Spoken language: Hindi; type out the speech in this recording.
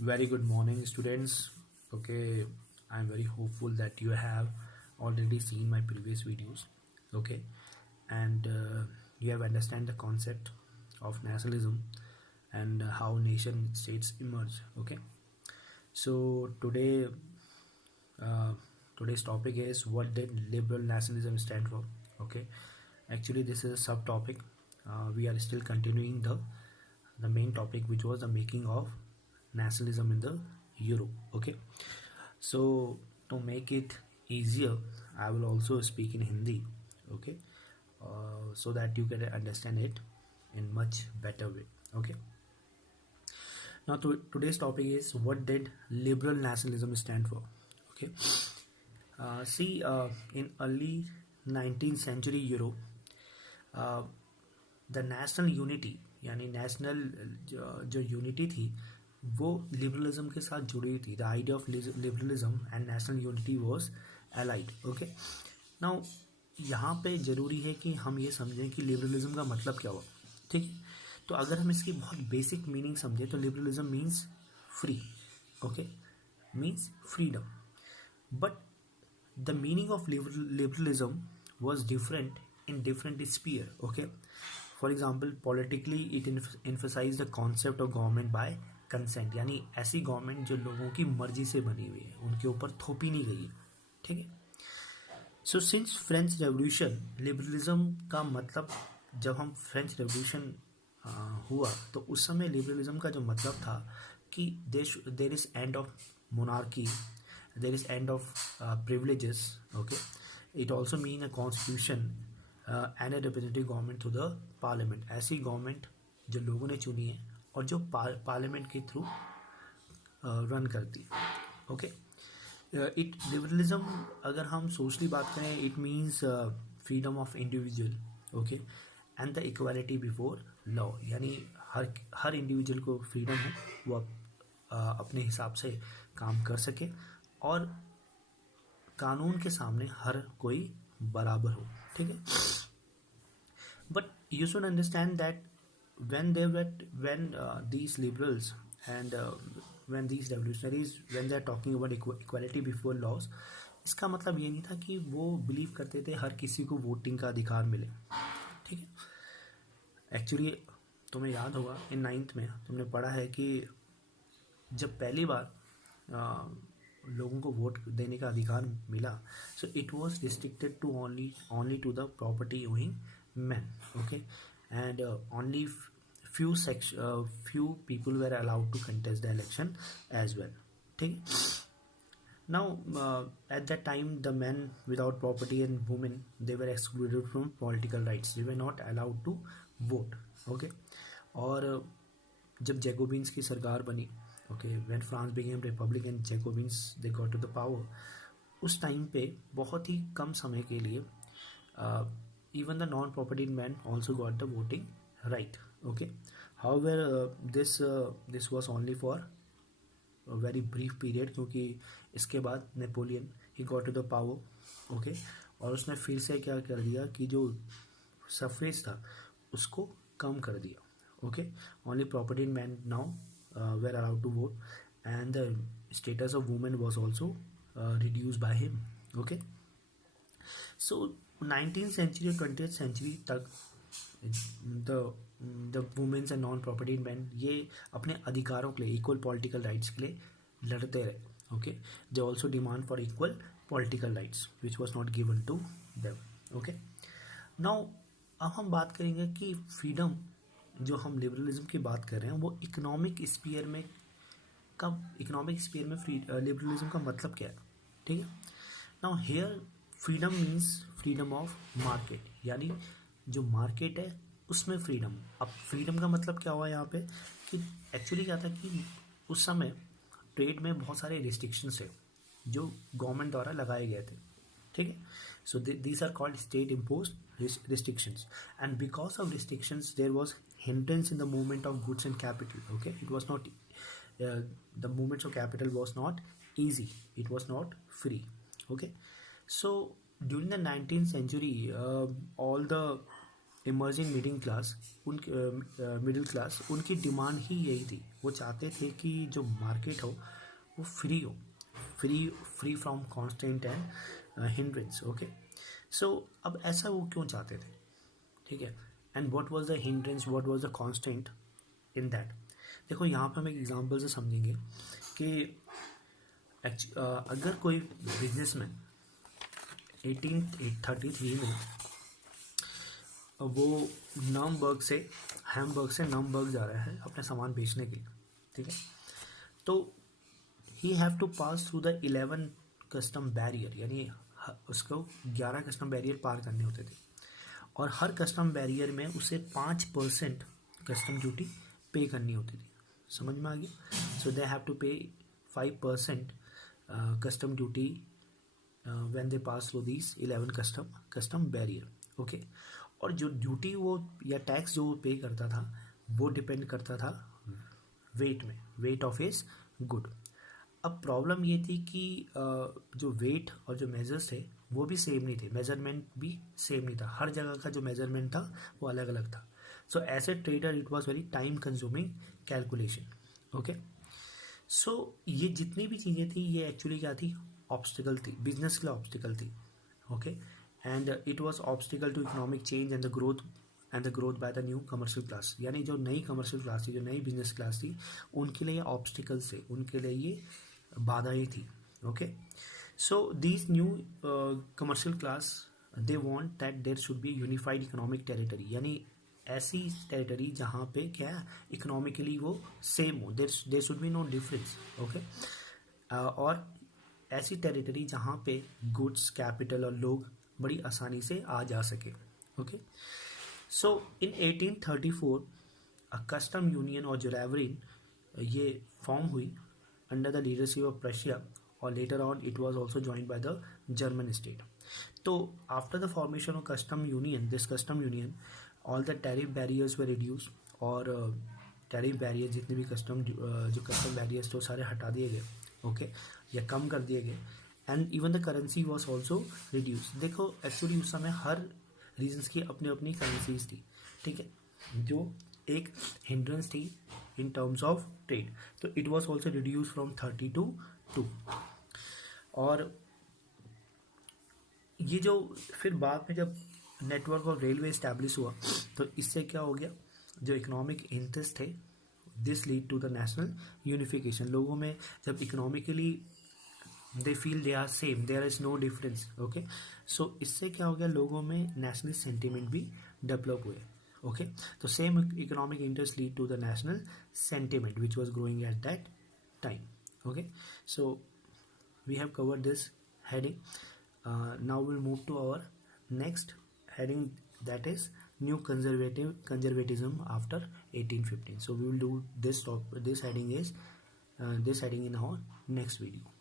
Very good morning, students. Okay, I'm very hopeful that you have already seen my previous videos. Okay, and you have understand the concept of nationalism and how nation states emerge. Okay, so uh, today's topic is what did liberal nationalism stand for. Okay, actually this is a subtopic. We are still continuing the main topic, which was the making of nationalism in the Europe. Okay, so to make it easier, I will also speak in Hindi. Okay, so that you can understand it in much better way. Okay, now today's topic is what did liberal nationalism stand for. Okay, see, in early 19th century Europe, uh, the national unity यानी नेशनल जो यूनिटी थी वो लिबरलिज्म के साथ जुड़ी हुई थी. The idea of liberalism and national unity was allied. Okay, now यहाँ पे ज़रूरी है कि हम ये समझें कि लिबरलिज्म का मतलब क्या हुआ. ठीक है, तो अगर हम इसकी बहुत बेसिक मीनिंग समझें तो liberalism means free. Okay, means freedom. But the meaning of liberalism was different in different sphere. Okay, for example, politically it emphasized the concept of government by consent, यानी ऐसी गवर्नमेंट जो लोगों की मर्जी से बनी हुई है, उनके ऊपर थोपी नहीं गई है. ठीक है, so since French revolution liberalism का मतलब, जब हम फ्रेंच रेवोल्यूशन हुआ तो उस समय लिबरलिज्म का जो मतलब था कि there is end of monarchy, there is end of privileges. Okay, it also mean a constitution and a representative government through the parliament. ऐसी गवर्नमेंट जो लोगों ने चुनी है और जो पार्लियामेंट के थ्रू रन करती है. ओके, इट लिबरलिज्म अगर हम सोशली बात करें, it means freedom of individual. Okay, and the equality before law, यानी हर इंडिविजुअल को फ्रीडम है, वो अपने हिसाब से काम कर सके और कानून के सामने हर कोई बराबर हो. ठीक है, but you should understand that when these liberals and when these revolutionaries when they are talking about equality before laws, इसका मतलब ये नहीं था कि वो बिलीव करते थे हर किसी को वोटिंग का अधिकार मिले. ठीक है, एक्चुअली तुम्हें याद होगा इन 9th में तुमने पढ़ा है कि जब पहली बार लोगों को वोट देने का अधिकार मिला, so it was restricted to only to the property owing man. Okay, and only few people were allowed to contest the election as well. ठीक है, now at that time the men without property and women, they were excluded from political rights. They were not allowed to vote. Okay, और जब जैकोबिन्स की सरकार बनी, okay, when France became republic and Jacobins they got to the power, उस टाइम पे बहुत ही कम समय के लिए even the non property man also got the voting right. Okay, however this was only for very brief period, क्योंकि इसके बाद Napoleon he got to the power. Okay, और उसने फिर से क्या कर दिया कि जो सफरेज था उसको कम कर दिया. Okay, only property man now were allowed to vote, and the status of women was also reduced by him. Okay, so 19th century 20th century तक the women's and non property men ये अपने अधिकारों के लिए, इक्वल पॉलिटिकल राइट्स के लिए लड़ते रहे. Okay, they also demand for equal political rights which was not given to them. Okay, now अब हम बात करेंगे कि फ्रीडम, जो हम लिबरलिज्म की बात कर रहे हैं, वो इकोनॉमिक स्फीयर में लिबरलिज्म का मतलब क्या है. ठीक है, now here freedom means freedom of market, यानी जो मार्केट है उसमें फ्रीडम. अब फ्रीडम का मतलब क्या हुआ यहाँ पे कि एक्चुअली क्या था कि उस समय ट्रेड में बहुत सारे रिस्ट्रिक्शंस है जो गवर्नमेंट द्वारा लगाए गए थे. ठीक है, so these are called state imposed restrictions, and because of restrictions there was hindrance in the movement of goods and capital. Okay, it was not the movements of capital was not easy, it was not free. Okay, so during the 19th century all the emerging middle class उनकी डिमांड ही यही थी। वो चाहते थे कि जो मार्केट हो वो फ्री हो, free from constant and hindrance. Okay, so अब ऐसा वो क्यों चाहते थे, ठीक है, and what was the hindrance, what was the constant in that. देखो यहाँ पे हम एक एग्जांपल से समझेंगे कि अगर कोई बिजनेसमैन 1833 में वो हैमबर्ग से नमबर्ग जा रहा है अपने सामान बेचने के लिए, ठीक है, तो he have to pass through the 11 custom barrier, यानी उसको 11 कस्टम बैरियर पार करने होते थे, और हर कस्टम बैरियर में उसे 5% कस्टम ड्यूटी पे करनी होती थी। समझ में आ गया? सो दे हैव टू पे 5% custom duty when they pass through these 11 custom barrier. Okay, और जो ड्यूटी वो या टैक्स जो पे करता था वो डिपेंड करता था वेट ऑफ हिज गुड। अब प्रॉब्लम ये थी कि जो वेट और जो मेजर्स थे वो भी सेम नहीं थे, मेजरमेंट भी सेम नहीं था, हर जगह का जो मेजरमेंट था वो अलग अलग था। So as a trader it was very time consuming calculation. Okay, so ये जितनी भी चीज़ें थी ये एक्चुअली क्या थी, ऑब्स्टिकल थी, बिजनेस के लिए ऑब्स्टिकल थी। Okay, and it was obstacle to economic change and the growth by the new commercial class, यानी जो नई कमर्शियल क्लास थी, जो नई बिजनेस क्लास थी, उनके लिए ये ऑब्स्टिकल्स थे, उनके लिए ये बाधाएं थी। Okay, so these new commercial class they want that there should be unified economic territory, यानी ऐसी टेरिटरी जहाँ पे क्या इकोनॉमिकली वो सेम हो, there should be no difference. Okay, और ऐसी टेरिटरी जहाँ पे गुड्स, कैपिटल और लोग बड़ी आसानी से आ जा सके। Okay, so in 1834 a custom union और जोरावरिन ये फॉर्म हुई under the leadership of Prussia, और later on it was also joined by the German state. तो after the formation of this custom union all the tariff barriers were reduce, और टैरिफ बैरियर जितने भी जो कस्टम बैरियर्स थे सारे हटा दिए गए। ओके, या कम कर दिए गए, and even the currency was also reduce. देखो एक्चुअली उस समय हर रीजन्स की अपनी अपनी करेंसीज थी, ठीक है, जो एक हिंड्रेंस थी इन टर्म्स ऑफ ट्रेड, तो it was also reduce from 30 to 2। और ये जो फिर बाद में जब नेटवर्क ऑफ रेलवे इस्टेब्लिश हुआ तो इससे क्या हो गया, जो इकोनॉमिक इंटरेस्ट थे this lead to the national unification. लोगों में जब economically they feel they are same, there is no difference. Okay, so इससे क्या हो गया, लोगों में नेशनल सेंटिमेंट भी डेवलप हुए। ओके, तो same economic interest lead to the national sentiment which was growing at that time. Okay, so we have covered this heading. Now we'll move to our next heading, that is new conservatism after 1815. So we will do this heading in our next video.